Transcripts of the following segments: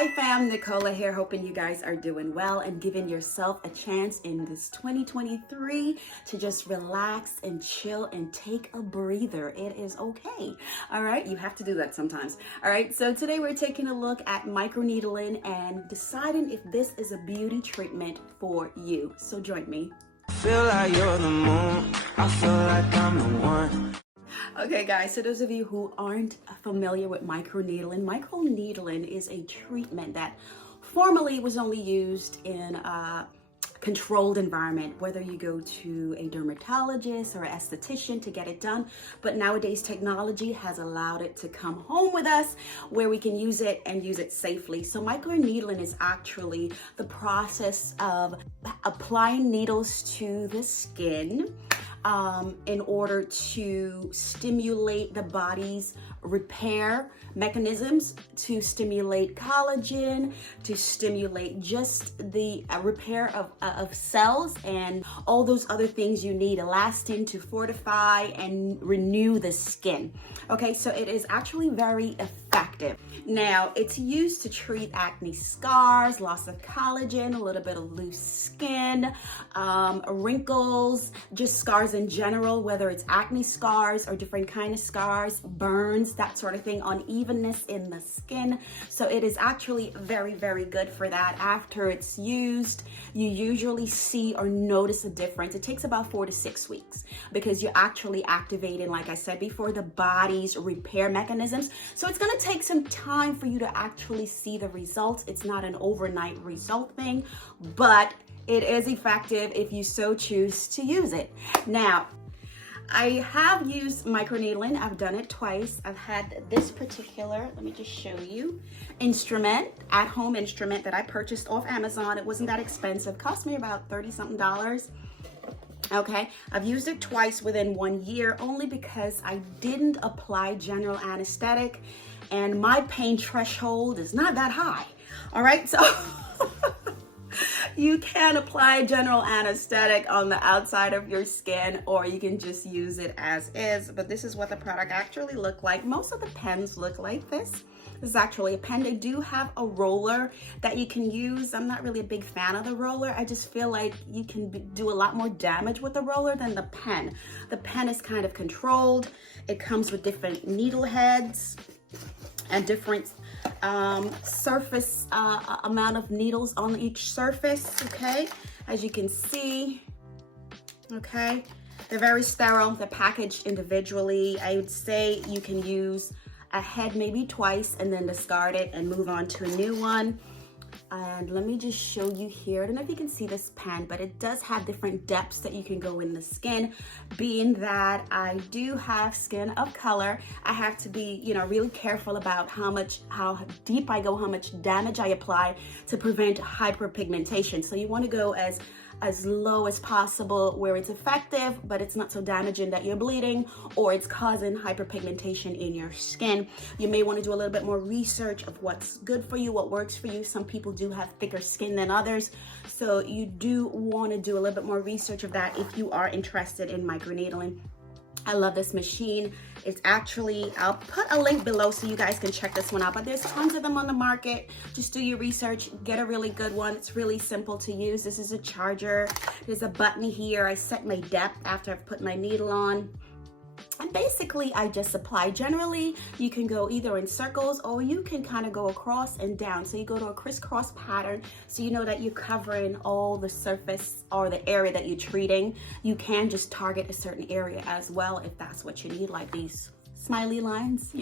Hi fam, Nicola here, hoping you guys are doing well and giving yourself a chance in this 2023 to just relax and chill and take a breather. It is okay. All right, you have to do that sometimes. All right, so today we're taking a look at microneedling and deciding if this is a beauty treatment for you. So join me. I feel like you're the moon, I feel like I'm the one. Okay guys, so those of you who aren't familiar with microneedling is a treatment that formerly was only used in a controlled environment, whether you go to a dermatologist or an esthetician to get it done. But nowadays technology has allowed it to come home with us where we can use it and use it safely. So microneedling is actually the process of applying needles to the skin in order to stimulate the body's repair mechanisms, to stimulate collagen, to stimulate just the repair of cells and all those other things you need, elastin to fortify and renew the skin. Okay, so it is actually very effective. Now, it's used to treat acne scars, loss of collagen, a little bit of loose skin, wrinkles, just scars in general, whether it's acne scars or different kind of scars, burns, that sort of thing, unevenness in the skin. So it is actually very, very good for that. After it's used, you usually see or notice a difference. It takes about 4 to 6 weeks because you're actually activating, like I said before, the body's repair mechanisms. So it's going to take some time for you to actually see the results. It's not an overnight result thing, but it is effective if you so choose to use it. Now, I have used microneedling. I've done it twice. I've had this particular, let me just show you, instrument, at-home instrument that I purchased off Amazon. It wasn't that expensive. It cost me about $30-something. Okay, I've used it twice within 1 year only because I didn't apply general anesthetic and my pain threshold is not that high. All right, so you can apply general anesthetic on the outside of your skin, or you can just use it as is. But this is what the product actually looked like. Most of the pens look like this. This is actually a pen. They do have a roller that you can use. I'm not really a big fan of the roller. I just feel like you can do a lot more damage with the roller than the pen. The pen is kind of controlled. It comes with different needle heads and different surface amount of needles on each surface. Okay, as you can see, okay, they're very sterile. They're packaged individually. I would say you can use a head maybe twice and then discard it and move on to a new one. And let me just show you here. I don't know if you can see this pen, but it does have different depths that you can go in the skin. Being that I do have skin of color, I have to be, really careful about how deep I go, how much damage I apply to prevent hyperpigmentation. So you want to go as low as possible where it's effective, but it's not so damaging that you're bleeding or it's causing hyperpigmentation in your skin. You may want to do a little bit more research of what's good for you, what works for you. Some people do have thicker skin than others. So you do want to do a little bit more research of that if you are interested in microneedling. I love this machine. It's actually, I'll put a link below so you guys can check this one out, but there's tons of them on the market. Just do your research, get a really good one. It's really simple to use. This is a charger. There's a button here. I set my depth after I've put my needle on. And basically, I just apply. Generally, you can go either in circles or you can kind of go across and down. So you go to a crisscross pattern so you know that you're covering all the surface or the area that you're treating. You can just target a certain area as well if that's what you need, like these smiley lines,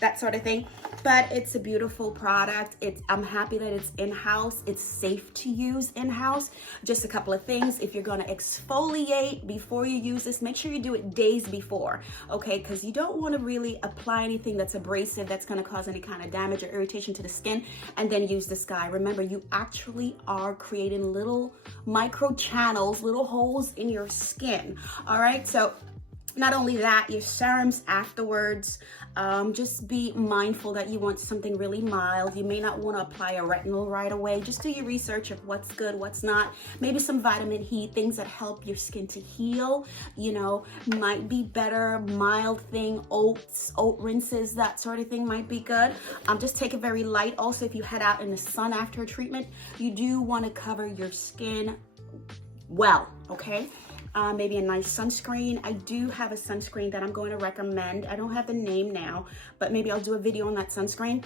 that sort of thing. But it's a beautiful product. I'm happy that it's in-house. It's safe to use in-house. Just a couple of things. If you're going to exfoliate before you use this, make sure you do it days before, okay? Because you don't want to really apply anything that's abrasive, that's going to cause any kind of damage or irritation to the skin, and then use this guy. Remember, you actually are creating little micro channels, little holes in your skin, all right? So Not only that, your serums afterwards, just be mindful that you want something really mild. You may not want to apply a retinol right away. Just do your research of what's good, what's not. Maybe some vitamin E, things that help your skin to heal, you know, might be better. Mild thing, oats, oat rinses, that sort of thing might be good. Just take it very light. Also, if you head out in the sun after a treatment, you do want to cover your skin well, okay? Maybe a nice sunscreen. I do have a sunscreen that I'm going to recommend. I don't have the name now, but maybe I'll do a video on that sunscreen.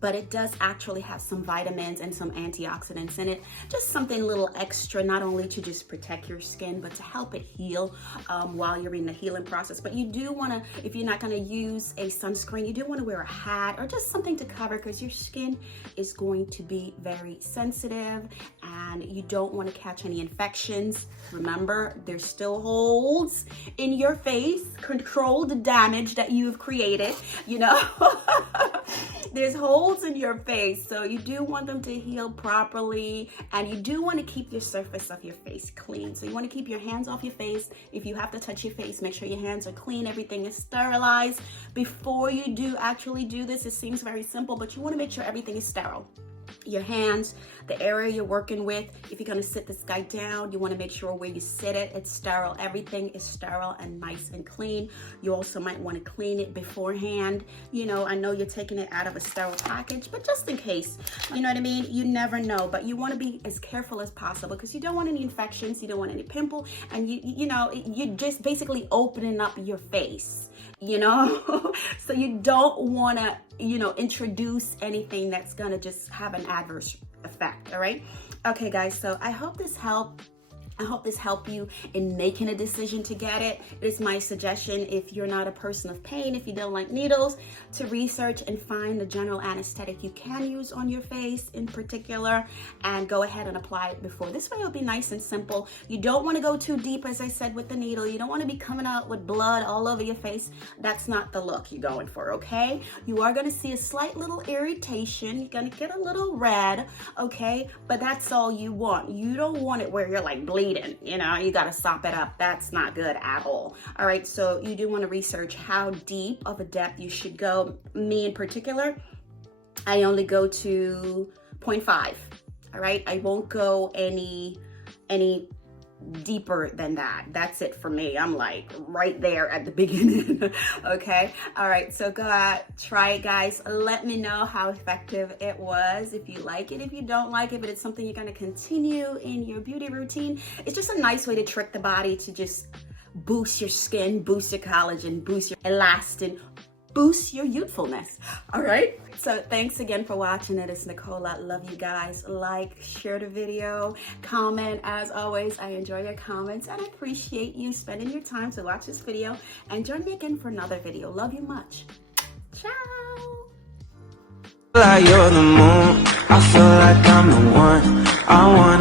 But it does actually have some vitamins and some antioxidants in it. Just something a little extra, not only to just protect your skin, but to help it heal while you're in the healing process. But you do want to, if you're not going to use a sunscreen, you do want to wear a hat or just something to cover, because your skin is going to be very sensitive and you don't want to catch any infections. Remember, there's still holes in your face. Control the damage that you've created, you know. There's holes in your face, so you do want them to heal properly, and you do want to keep your surface of your face clean. So you want to keep your hands off your face. If you have to touch your face, make sure your hands are clean, everything is sterilized. Before you do actually do this, it seems very simple, but you want to make sure everything is sterile. Your hands, the area you're working with. If you're going to sit this guy down, you want to make sure where you sit it, it's sterile. Everything is sterile and nice and clean. You also might want to clean it beforehand. You know, I know you're taking it out of a sterile package, but just in case, you know what I mean? You never know, but you want to be as careful as possible, because you don't want any infections, you don't want any pimple, and you know, you're just basically opening up your face, you know. So you don't want to, you know, introduce anything that's gonna just have an adverse effect. All right, okay guys, so I hope this helped. I hope this helped you in making a decision to get it. It is my suggestion, if you're not a person of pain, if you don't like needles, to research and find the general anesthetic you can use on your face in particular, and go ahead and apply it before. This way it'll be nice and simple. You don't want to go too deep, as I said, with the needle. You don't want to be coming out with blood all over your face. That's not the look you're going for, okay? You are going to see a slight little irritation. You're going to get a little red, okay? But that's all you want. You don't want it where you're like bleeding. You know, you got to sop it up. That's not good at all. All right, so you do want to research how deep of a depth you should go. Me in particular, I only go to 0.5. All right, I won't go any deeper than that. That's it for me. I'm like right there at the beginning. Okay, all right, so go out, try it guys. Let me know how effective it was, if you like it, if you don't like it, but it's something you're going to continue in your beauty routine. It's just a nice way to trick the body to just boost your skin, boost your collagen, boost your elastin, boost your youthfulness. All right, so thanks again for watching. It is Nicola. Love you guys. Like, share the video, comment. As always, I enjoy your comments and I appreciate you spending your time to watch this video, and join me again for another video. Love you much. Ciao. Like you're the moon, I feel like I'm the one. I want